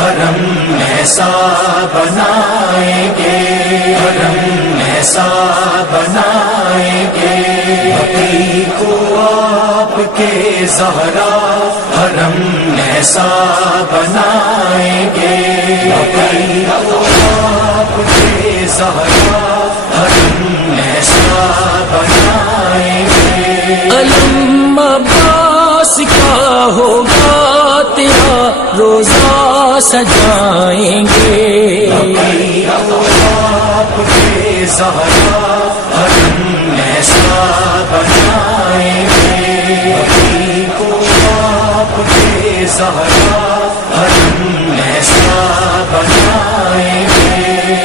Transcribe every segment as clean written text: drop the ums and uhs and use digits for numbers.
حرم ایسا بنائیں گے، حرم ایسا بنائیں گے، بقی کو آپ کے زہرا حرم ایسا بنائیں گے، بقی کو آپ کے زہرا حرم ایسا بنائیں گے۔ علم عباس کا ہوگا تیرا روزہ سجائیں گے، بقی کو آپ کے زہرا حرم ایسا بنائیں گے، بقی کو آپ کے زہرا حرم ایسا بنائیں گے۔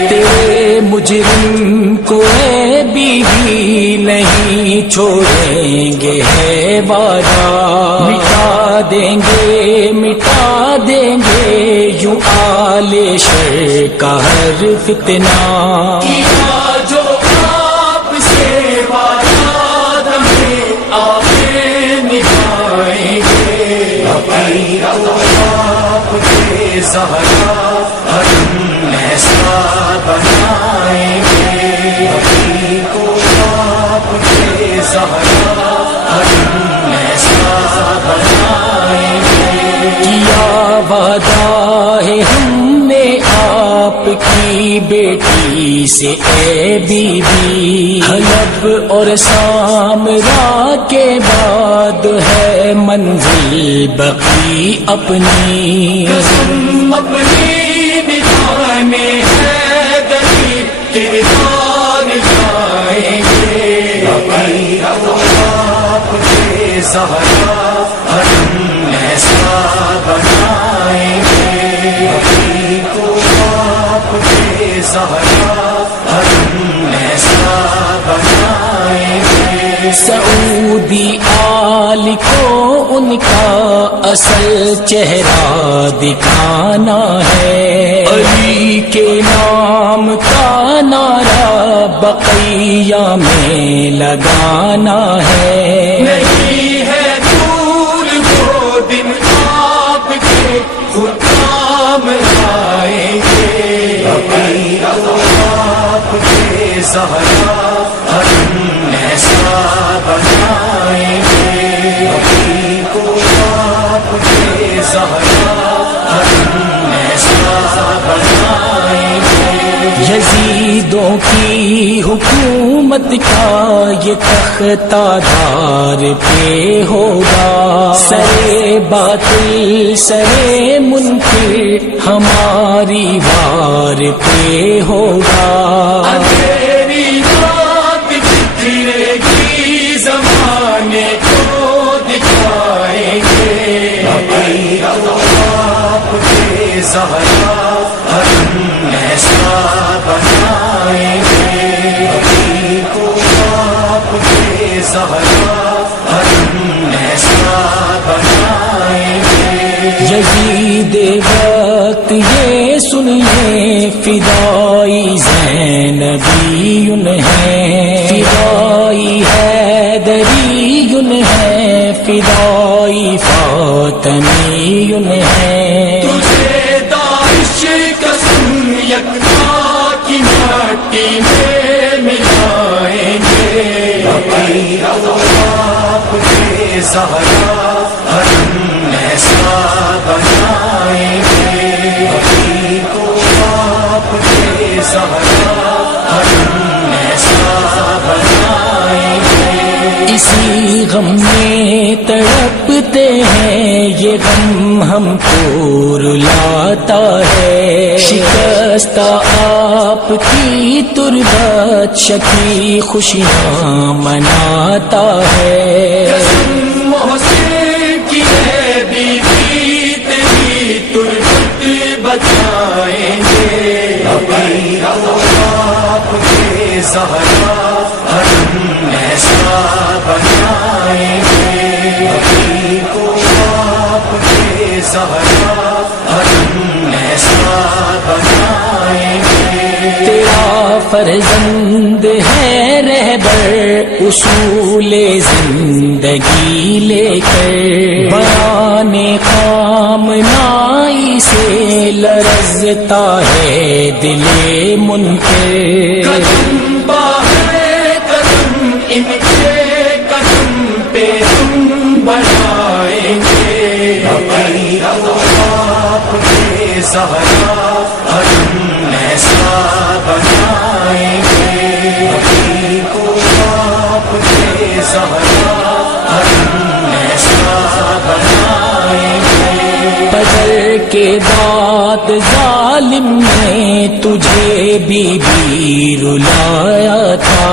تیرے مجرم کو اے بیوی نہیں چھوڑیں گے ہے وعدہ، مٹا دیں گے یوں آل شر کا ہر فتنہ، جو آپ سے وعدہ ہمیں آپ نبھائیں گے، بقی کو آپ کے زہرا حرم ایسا بنائیں گے، بقی کو آپ کے زہرا حرم ایسا بنائیں گے۔ کیا وعدہ ہے ہم نے آپ کی بیٹی سے اے بی بی، حلب اور سامرا کے بعد ہے منزل بقی اپنی، اپنی نگاہ میں ہے دلی کردار جائیں گے، بقی کو آپ کے زہرا حرم ایسا بنائیں گے، بقی کو آپ کے زہرا حرم ایسا بنائیں گے۔ سعودی آل کو ان کا اصل چہرہ دکھانا ہے، علی کے نام کا نعرہ بقیہ میں لگانا ہے، نہیں ہے دور وہ دن آپ کے خود کام آئیں گے، بقی کو آپ کے زہرا حرم ایسا بنائیں گے، بقی کو آپ کے زہرا حرم ایسا بنائیں گے۔ یزیدوں کی حکومت کا یہ تختہ دار پہ ہوگا، سرے باطل سرے منکر ہماری وار پہ ہوگا، اندھیری رات بکھرے گی زمانے کو دکھائیں گے، بقی کو آپ کے زہرا حرم ایسا بنائیں گے، بقی کو آپ کے زہرا حرم ایسا بنائیں گے۔ یزید وقت یہ سن لیں فدائی زینبی ہے، فدائی حیدری ہے، فدائی فاطمی ہے، تجھے داعش قسم یکتا کی مٹی میں ملائیں گے، بقی کو آپ کے زہرا حرم ایسا بنائیں گے، بقی کو آپ کے زہرا حرم ایسا بنائیں گے۔ اسی غم میں تڑپتے ہیں یہ غم ہم کو رلاتا ہے، شکستہ آپ کی تربت شکی خوشیاں مناتا ہے، محسن کی ہے بیوی تیری تربت بچائیں گے، بقی کو آپ کے زہرا حرم ایسا بنائیں گے، بقی کو آپ کے زہرا حرم ایسا بنائیں گے۔ تیرا فرزند ہے رہبر اصول زندگی لے کر، بیان خام نائی سے میں لرزتا ہے دل منکر، قدم باہر قدم ان کے قدم پہ تم بڑھائیں گے، آپ کے زہرا ہم ایسا بنائیں گے، کو آپ کے زہرا ہم ایسا بنائیں گے۔ بدر کے بعد ظالم نے تجھے بھی رلایا تھا،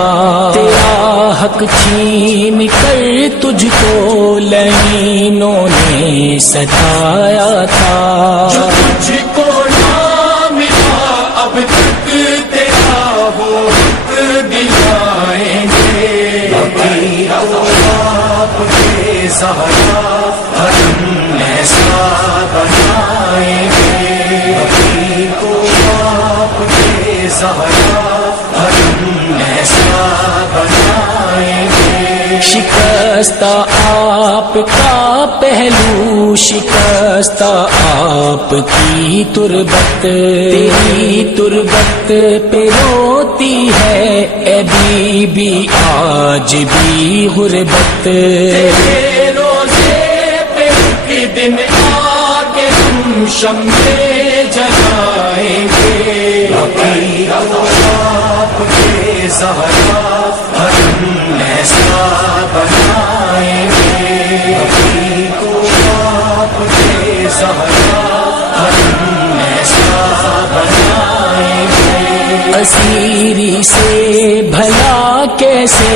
تیرا حق چھین کر تجھ کو لعینوں نے ستایا تھا، جو تجھ کو نہ ملا اب تک تیرا وہ حق دلائیں گے، آپ کے زہرا ہم ایسا بنائیں گے، کو آپ کے زہرا ہم ایسا بنائیں گے۔ شکستہ آپ کا پہلو، شکستہ آپ کی تربت، تیری تربت پہ روتی ہے اے بی بی آج بھی غربت، تیرے روزے پہ ایک دن آگے ہم شمع جلائیں گے، آپ کے زہرا ہم ایسا بنائیں گے، کو آپ کے زہرا ہم ایسا بنائیں گے۔ اسیری سے بھلا کیسے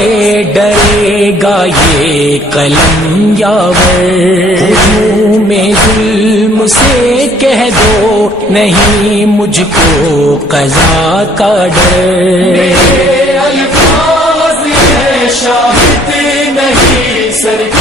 ڈرے گا یہ قلم یاور، ہجوم ظلم سے کہہ دو نہیں مجھ کو قضا کا ڈر، الفاظ ہے شاہد نہیں سرکار